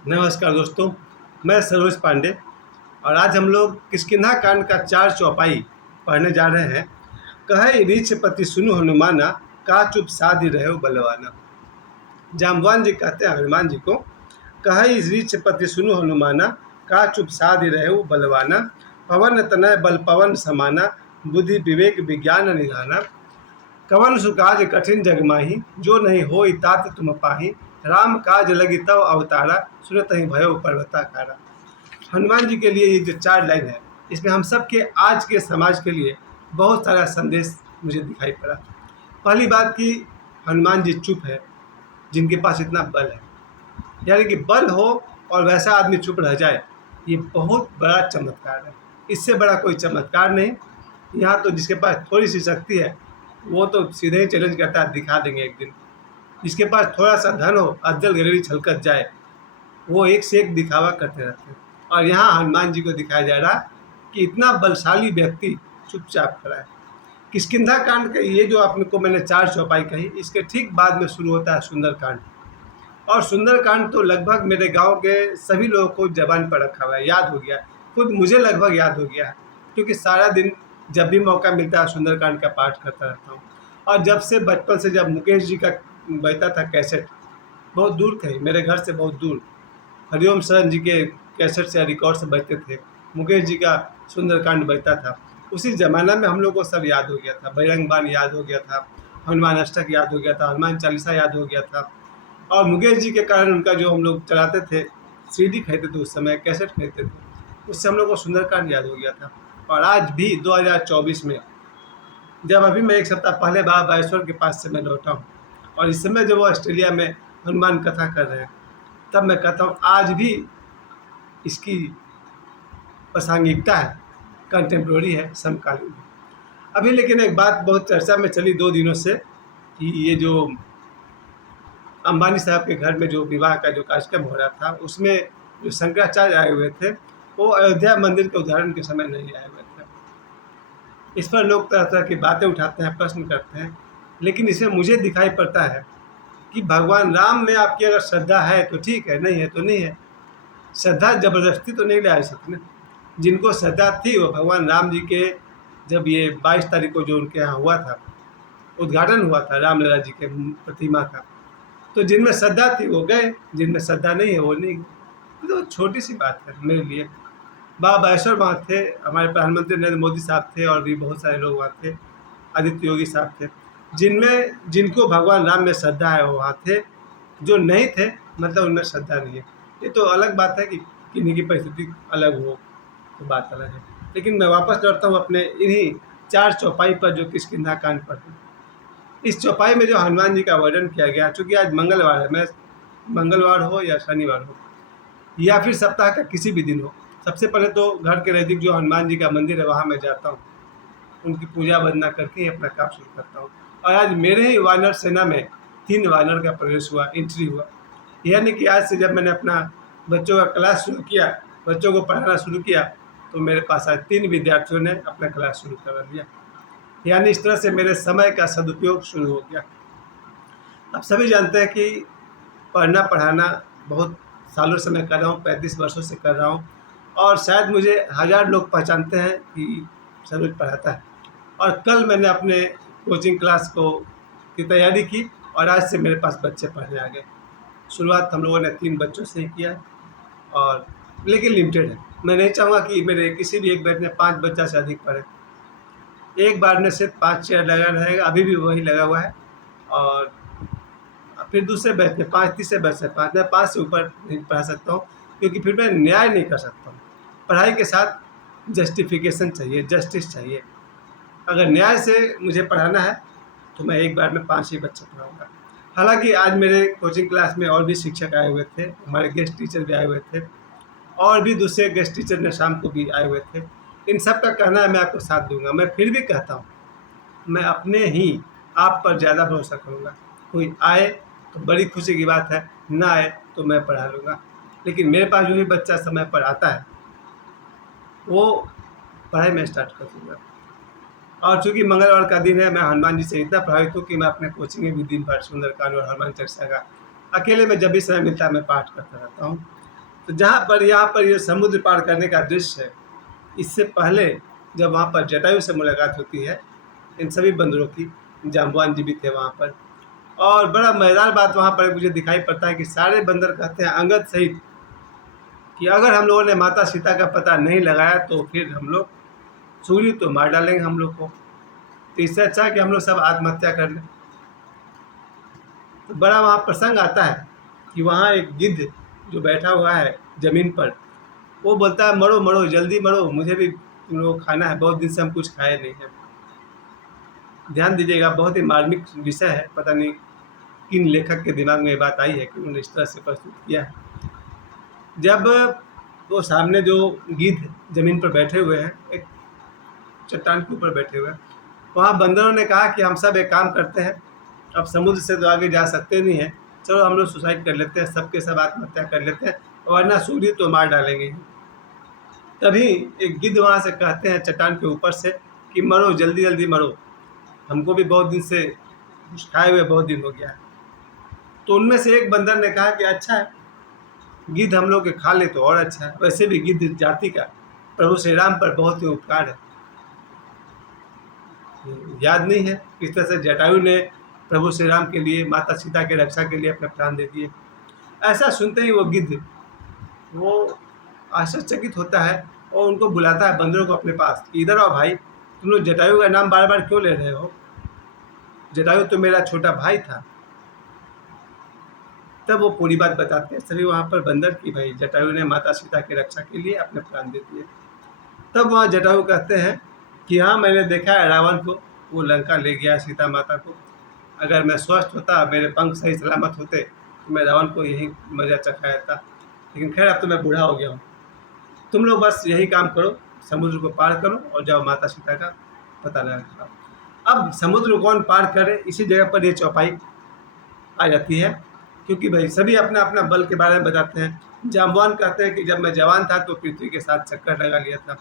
नमस्कार दोस्तों, मैं सरोज पांडे और आज हम लोग किष्किंधा कांड का 4 चौपाई पढ़ने जा रहे हैं। कहे रीछ पति सुनु हनुमाना, का चुप साधि रहे बलवाना। जाम्बवान जी कहते हैं हनुमान जी को, कहे रीछ पति सुनु हनुमाना, का चुप साधि रहे बलवाना। पवन तनय बल पवन समाना, बुद्धि विवेक विज्ञान निधाना। कवन सुकाज कठिन जग माही, जो नहीं होई तात तुम पाही। राम काज लगी तव अवतारा, सुनत ही भयो पर्वताकारा। हनुमान जी के लिए ये जो 4 लाइन है, इसमें हम सब के आज के समाज के लिए बहुत सारा संदेश मुझे दिखाई पड़ा। पहली बात कि हनुमान जी चुप है, जिनके पास इतना बल है, यानी कि बल हो और वैसा आदमी चुप रह जाए, ये बहुत बड़ा चमत्कार है। इससे बड़ा कोई चमत्कार नहीं। यहाँ तो जिसके पास थोड़ी सी शक्ति है वो तो सीधे ही चैलेंज करता है, दिखा देंगे एक दिन। जिसके पास थोड़ा सा धन हो, अद्दल गिरवी छलकत जाए, वो एक से एक दिखावा करते रहते हैं। और यहाँ हनुमान जी को दिखाया जा रहा कि इतना बलशाली व्यक्ति चुपचाप खड़ा है। किष्किंधा कांड का ये जो आपने को मैंने 4 चौपाई कही, इसके ठीक बाद में शुरू होता है सुंदरकांड। और सुंदरकांड तो लगभग मेरे गांव के सभी लोगों को जबान पर रखा हुआ है, याद हो गया। खुद मुझे लगभग याद हो गया है, क्योंकि सारा दिन जब भी मौका मिलता है सुंदरकांड का पाठ करता रहता हूँ। और जब से बचपन से जब मुकेश जी का बजता था कैसेट, बहुत दूर थे मेरे घर से, बहुत दूर हरिओम शरण जी के कैसेट से रिकॉर्ड से बजते थे, मुकेश जी का सुंदरकांड बजता था। उसी ज़माना में हम लोग को सब याद हो गया था, बजरंग बाण याद हो गया था, हनुमान अष्टक याद हो गया था, हनुमान चालीसा याद हो गया था। और मुकेश जी के कारण उनका जो हम लोग चलाते थे, सीडी खरीदते थे उस समय, कैसेट खरीदते थे, उससे हम लोग को सुंदरकांड याद हो गया था। और आज भी 2024 में जब अभी मैं 1 सप्ताह पहले बाबा बागेश्वर के पास से मैं लौटा हूँ, और इस समय जब वो ऑस्ट्रेलिया में हनुमान कथा कर रहे हैं, तब मैं कहता हूँ आज भी इसकी प्रासंगिकता है, कंटेम्प्रोरी है, समकालीन है। अभी लेकिन एक बात बहुत चर्चा में चली 2 दिनों से कि ये जो अंबानी साहब के घर में जो विवाह का जो कार्यक्रम हो रहा था, उसमें जो शंकराचार्य आए हुए थे, वो अयोध्या मंदिर के उद्घाटन के समय नहीं आए हुए थे। इस पर लोग तरह तरह की बातें उठाते हैं, प्रश्न करते हैं, लेकिन इसमें मुझे दिखाई पड़ता है कि भगवान राम में आपकी अगर श्रद्धा है तो ठीक है, नहीं है तो नहीं है। श्रद्धा ज़बरदस्ती तो नहीं ला सकते। जिनको श्रद्धा थी वो भगवान राम जी के, जब ये 22 तारीख को जो उनके यहाँ हुआ था, उद्घाटन हुआ था रामलला जी के प्रतिमा का, तो जिनमें श्रद्धा थी वो गए, जिनमें श्रद्धा नहीं है वो नहीं गए। तो छोटी सी बात है मेरे लिए। बाबा बागेश्वर वहाँ थे, हमारे प्रधानमंत्री नरेंद्र मोदी साहब थे, और भी बहुत सारे लोग वहाँ थे, आदित्य योगी साहब थे। जिनको भगवान राम में श्रद्धा है वो वहाँ थे, जो नहीं थे मतलब उनमें श्रद्धा नहीं है। ये तो अलग बात है कि किन्हीं की परिस्थिति अलग हो तो बात अलग है। लेकिन मैं वापस लौटता हूँ अपने इन्हीं 4 चौपाई पर जो किष्किंधा कांड पर है। इस चौपाई में जो हनुमान जी का वर्णन किया गया, चूँकि आज मंगलवार है, मैं मंगलवार हो या शनिवार हो या फिर सप्ताह का किसी भी दिन हो, सबसे पहले तो घर के नज़दीक जो हनुमान जी का मंदिर है वहाँ मैं जाता हूँ, उनकी पूजा वंदना करके ही अपना काम शुरू करता हूँ। और आज मेरे ही वानर सेना में 3 वानर का प्रवेश हुआ, एंट्री हुआ। यानी कि आज से जब मैंने अपना बच्चों का क्लास शुरू किया, बच्चों को पढ़ाना शुरू किया, तो मेरे पास आज 3 विद्यार्थियों ने अपना क्लास शुरू कर दिया। यानी इस तरह से मेरे समय का सदुपयोग शुरू हो गया। आप सभी जानते हैं कि पढ़ना पढ़ाना बहुत सालों से मैं कर रहा हूँ, 35 वर्षों से कर रहा हूँ, और शायद मुझे 1000 लोग पहचानते हैं कि सरोज पढ़ाता है। और कल मैंने अपने कोचिंग क्लास की तैयारी की, और आज से मेरे पास बच्चे पढ़ने आ गए। शुरुआत हम लोगों ने 3 बच्चों से ही किया है, और लेकिन लिमिटेड है। मैं नहीं चाहूँगा कि मेरे किसी भी एक बैच में 5 बच्चा से अधिक पढ़े। एक बार में सिर्फ 5 चेयर लगा रहेगा, अभी भी वही लगा हुआ है। और फिर दूसरे बैच में 5, तीसरे बैच से 5, मैं 5 से ऊपर नहीं पढ़ा सकता हूँ, क्योंकि फिर मैं न्याय नहीं कर सकता हूँ। पढ़ाई के साथ जस्टिफिकेशन चाहिए, जस्टिस चाहिए। अगर न्याय से मुझे पढ़ाना है तो मैं एक बार में 5 ही बच्चे पढ़ाऊँगा। हालांकि आज मेरे कोचिंग क्लास में और भी शिक्षक आए हुए थे, हमारे गेस्ट टीचर भी आए हुए थे, और भी दूसरे गेस्ट टीचर ने शाम को भी आए हुए थे। इन सब का कहना है मैं आपको साथ दूंगा। मैं फिर भी कहता हूँ, मैं अपने ही आप पर ज़्यादा भरोसा करूँगा। कोई आए तो बड़ी खुशी की बात है, ना आए तो मैं पढ़ा लूँगा। लेकिन मेरे पास जो भी बच्चा समय पर आता है वो पढ़ाई में स्टार्ट कर दूँगा। और चूँकि मंगलवार का दिन है, मैं हनुमान जी से इतना प्रभावित हूँ कि मैं अपने कोचिंग में भी दिन भर सुंदरकांड और हनुमान चालीसा का अकेले में जब भी समय मिलता है मैं पाठ करता रहता हूँ। तो यहाँ पर ये समुद्र पार करने का दृश्य है। इससे पहले जब वहाँ पर जटायु से मुलाकात होती है इन सभी बंदरों की, जाम्बवान जी भी थे वहाँ पर, और बड़ा मज़ेदार बात वहाँ पर मुझे दिखाई पड़ता है कि सारे बंदर कहते हैं अंगद सहित कि अगर हम लोगों ने माता सीता का पता नहीं लगाया तो फिर हम लोग सूर्य तो मार डालेंगे हम लोग को, तो इससे अच्छा है कि हम लोग सब आत्महत्या कर लें। तो बड़ा वहाँ प्रसंग आता है कि वहाँ एक गिद्ध जो बैठा हुआ है ज़मीन पर, वो बोलता है मरो मरो जल्दी मरो, मुझे भी तुम लोगों को खाना है, बहुत दिन से हम कुछ खाए नहीं हैं। ध्यान दीजिएगा, बहुत ही मार्मिक विषय है, पता नहीं किन लेखक के दिमाग में ये बात आई है कि उन्होंने इस तरह से प्रस्तुत किया है। जब वो सामने जो गिद्ध ज़मीन पर बैठे हुए हैं, एक चट्टान के ऊपर बैठे हुए हैं, वहाँ बंदरों ने कहा कि हम सब एक काम करते हैं, अब समुद्र से तो आगे जा सकते नहीं हैं, चलो हम लोग सुसाइड कर लेते हैं, सबके सब आत्महत्या कर लेते हैं, वरना सूर्य तो मार डालेंगे। तभी एक गिद्ध वहाँ से कहते हैं चट्टान के ऊपर से कि मरो जल्दी जल्दी मरो, हमको भी बहुत दिन से कुछ खाए हुए बहुत दिन हो गया है। तो उनमें से एक बंदर ने कहा कि अच्छा है, गिद्ध हम लोग के खा ले तो और अच्छा है, वैसे भी गिद्ध जाति का प्रभु श्री राम पर बहुत ही उपकार है। याद नहीं है किस तरह से जटायु ने प्रभु श्री राम के लिए, माता सीता के रक्षा के लिए अपने प्राण दे दिए। ऐसा सुनते ही वो गिद्ध वो आश्चर्यचकित होता है और उनको बुलाता है बंदरों को अपने पास, इधर आओ भाई, तुम लोग जटायु का नाम बार बार क्यों ले रहे हो, जटायु तो मेरा छोटा भाई था। तब वो पूरी बात बताते हैं सभी वहाँ पर बंदर की, भाई जटायु ने माता सीता की रक्षा के लिए अपने प्राण दे दिए। तब वहाँ जटायु कहते हैं कि हाँ मैंने देखा है रावण को, वो लंका ले गया सीता माता को, अगर मैं स्वस्थ होता, मेरे पंख सही सलामत होते तो मैं रावण को यही मजा चखाया था, लेकिन खैर अब तो मैं बूढ़ा हो गया हूँ। तुम लोग बस यही काम करो, समुद्र को पार करो और जाओ माता सीता का पता लगा। अब समुद्र को कौन पार करे, इसी जगह पर ये चौपाई आ जाती है, क्योंकि भाई सभी अपना अपना बल के बारे में बताते हैं। जाम्बवान कहते हैं कि जब मैं जवान था तो पृथ्वी के साथ चक्कर लगा लिया था।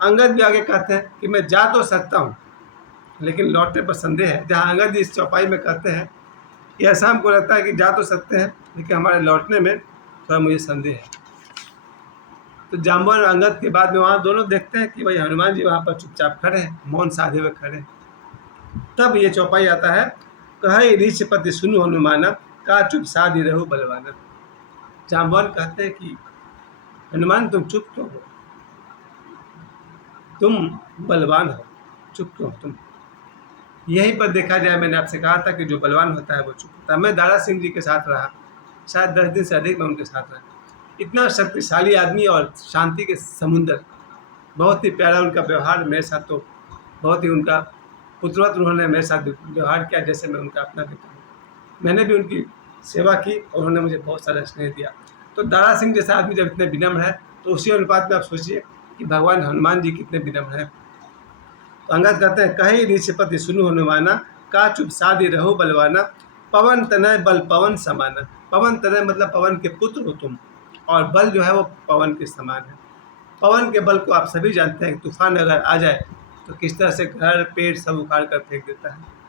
अंगद भी आगे कहते हैं कि मैं जा तो सकता हूँ लेकिन लौटने पर संदेह है। जहाँ अंगद इस चौपाई में कहते हैं कि ऐसा हमको लगता है कि जा तो सकते हैं लेकिन हमारे लौटने में थोड़ा मुझे संदेह है। तो जाम्बवान और अंगद के बाद में वहाँ दोनों देखते हैं कि भाई हनुमान जी वहाँ पर चुपचाप खड़े हैं, मौन साधे हुए खड़े हैं। तब ये चौपाई आता है, कहे ऋषपति सुनु हनुमाना, का चुप साधि रहो बलवाना। जाम्बवान कहते हैं कि हनुमान तुम चुप क्यों हो, तुम बलवान हो, चुप क्यों हो तुम। यहीं पर देखा जाए, मैंने आपसे कहा था कि जो बलवान होता है वो चुप होता है। मैं दारा सिंह जी के साथ रहा, शायद 10 दिन से अधिक मैं उनके साथ रहा। इतना शक्तिशाली आदमी और शांति के समुंदर, बहुत ही प्यारा उनका व्यवहार मेरे साथ, तो बहुत ही उनका पुत्रवत उन्होंने मेरे साथ व्यवहार किया जैसे मैं उनका अपना बेटा हूँ। मैंने भी उनकी सेवा की और उन्होंने मुझे बहुत सारा स्नेह दिया। तो दारा सिंह जैसा आदमी जब इतने विनम्र है तो उसी अनुपात में आप सोचिए कि भगवान हनुमान जी कितने विनम्र हैं। तो अंगद कहते हैं, कहे ऋषपति सुनु हनुमाना, का चुप साधि रहो बलवाना, पवन तनय बल पवन समाना। पवन तनय मतलब पवन के पुत्र हो तुम, और बल जो है वो पवन के समान है। पवन के बल को आप सभी जानते हैं कि तूफान अगर आ जाए तो किस तरह से घर पेड़ सब उखाड़ कर फेंक देता है।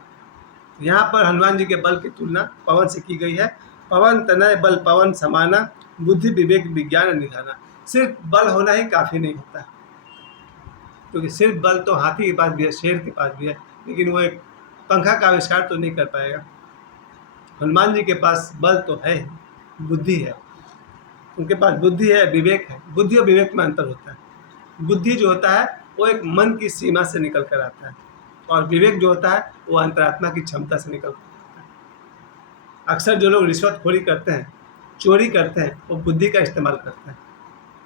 यहाँ पर हनुमान जी के बल की तुलना पवन से की गई है। पवन तनय बल पवन समाना, बुद्धि विवेक विज्ञान निधाना। सिर्फ बल होना ही काफ़ी नहीं होता, क्योंकि सिर्फ बल तो हाथी के पास भी है, शेर के पास भी है, लेकिन वो एक पंखा का आविष्कार तो नहीं कर पाएगा। हनुमान जी के पास बल तो है, बुद्धि है, उनके पास बुद्धि है, विवेक है। बुद्धि और विवेक में अंतर होता है। बुद्धि जो होता है वो एक मन की सीमा से निकल कर आता है, और विवेक जो होता है वो अंतरात्मा की क्षमता से निकल कर आता है। अक्सर जो लोग रिश्वतखोरी करते हैं, चोरी करते हैं, वो बुद्धि का इस्तेमाल करते हैं,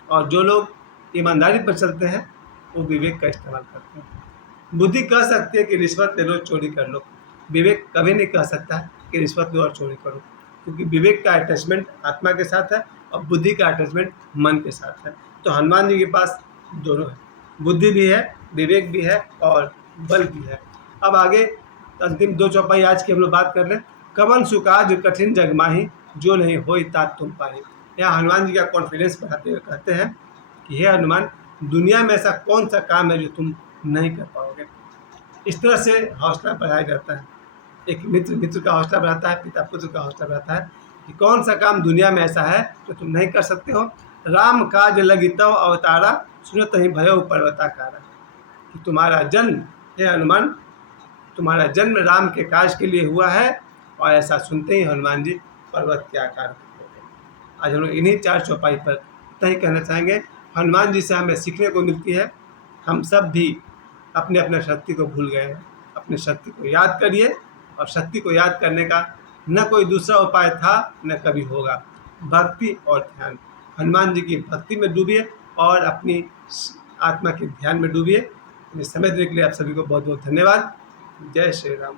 और जो लोग ईमानदारी पर चलते हैं वो विवेक का इस्तेमाल करते हैं। बुद्धि कह सकती है कि रिश्वत ले लो, चोरी कर लो, विवेक कभी नहीं कह सकता कि रिश्वत लो और चोरी करो, क्योंकि विवेक का अटैचमेंट आत्मा के साथ है और बुद्धि का अटैचमेंट मन के साथ है। तो हनुमान जी के पास दोनों है, बुद्धि भी है, विवेक भी है और बल भी है। अब आगे अंतिम 2 चौपाई आज की हम लोग बात कर लें। कवन सुकाज कठिन जग माही, जो नहीं होई तात तुम पाही। यहाँ हनुमान जी का कॉन्फिडेंस बढ़ाते हुए कहते हैं कि हे हनुमान, दुनिया में ऐसा कौन सा काम है जो तुम नहीं कर पाओगे। इस तरह से हौसला बढ़ाया जाता है। एक मित्र मित्र का हौसला बढ़ाता है, पिता पुत्र का हौसला बढ़ाता है। कि कौन सा काम दुनिया में ऐसा है जो तुम नहीं कर सकते हो। राम काज लगी तव अवतारा, सुनत ही भयो पर्वताकारा। कि तुम्हारा जन्म, हे हनुमान, तुम्हारा जन्म राम के काज के लिए हुआ है, और ऐसा सुनते ही हनुमान जी पर्वत के आकार के हो गए। आज हम लोग इन्हीं 4 चौपाई पर इतना ही कहना चाहेंगे। हनुमान जी से हमें सीखने को मिलती है, हम सब भी अपने अपने शक्ति को भूल गए हैं। अपनी शक्ति को याद करिए, और शक्ति को याद करने का न कोई दूसरा उपाय था न कभी होगा। भक्ति और ध्यान, हनुमान जी की भक्ति में डूबिए और अपनी आत्मा के ध्यान में डूबिए। समय देने के लिए आप सभी को बहुत बहुत धन्यवाद। जय श्री राम।